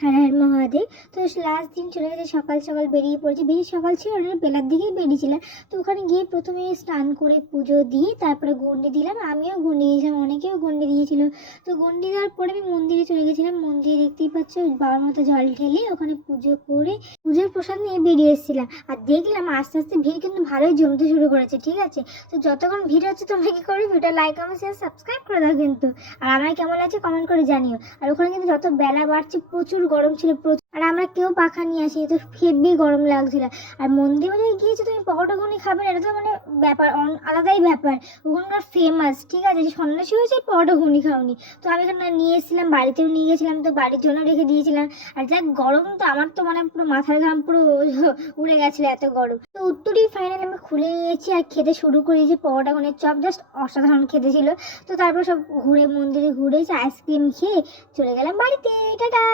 হ্যাঁ হ্যাঁ মহাদেব। তো লাস্ট দিন চলে গেছে, সকাল সকাল বেরিয়ে পড়েছি, বেশি সকাল ছিল না, বেলার দিকেই বেরিয়েছিলাম। তো ওখানে গিয়ে প্রথমে স্নান করে পুজো দিয়ে তারপরে গন্ডি দিলাম, আমিও গন্ডি দিয়েছিলাম, অনেকেও গন্ডি দিয়েছিল। তো গন্ডি দেওয়ার পরে আমি মন্দিরে চলে গেছিলাম, মন্দিরে দেখতেই পাচ্ছ বাবার মতো জল ঢেলে ওখানে পুজো করে পুজোর প্রসাদ নিয়ে বেরিয়ে এসেছিলাম। আর দেখলাম আস্তে আস্তে ভিড় কিন্তু ভালোই জমতে শুরু করেছে, ঠিক আছে। তো যতক্ষণ ভিড় হচ্ছে তোমরা কি করবে, ভিডিওটা লাইক কমেন্ট শেয়ার সাবস্ক্রাইব করে দাও কিন্তু। আর আমার কেমন লাগছে কমেন্ট করে জানিও। আর ওখানে কিন্তু যত বেলা বাড়ছে প্রচুর গরম ছিল, প্রচুর। আর আমরা কেউ পাখা নিয়ে আসি, তো হেব্বি গরম লাগছিল। আর মন্দির বাজারে গিয়েছো তুমি পকোড়া ঘুগনি খাবে না, এটা তো মানে ব্যাপার আলাদাই ব্যাপার, ওখানকার ফেমাস, ঠিক আছে। যে সন্ন্যাসী হয়েছে পকোড়া ঘুগনি খাওনি। তো আমি এখানে নিয়ে এসেছিলাম, বাড়িতেও নিয়ে গেছিলাম, তো বাড়ির জন্য রেখে দিয়েছিলাম। আর যা গরম, তো আমার তো মানে পুরো মাথার ঘাম পুরো উড়ে গেছিলো, এত গরম। তো উত্তরই ফাইনালি আমি খুলে নিয়েছি আর খেতে শুরু করেছি। পকোড়া ঘুগনির চপ জাস্ট অসাধারণ খেতে ছিল। তো তারপর সব ঘুরে মন্দিরে ঘুরে আইসক্রিম খেয়ে চলে গেলাম বাড়িতে। টাটা।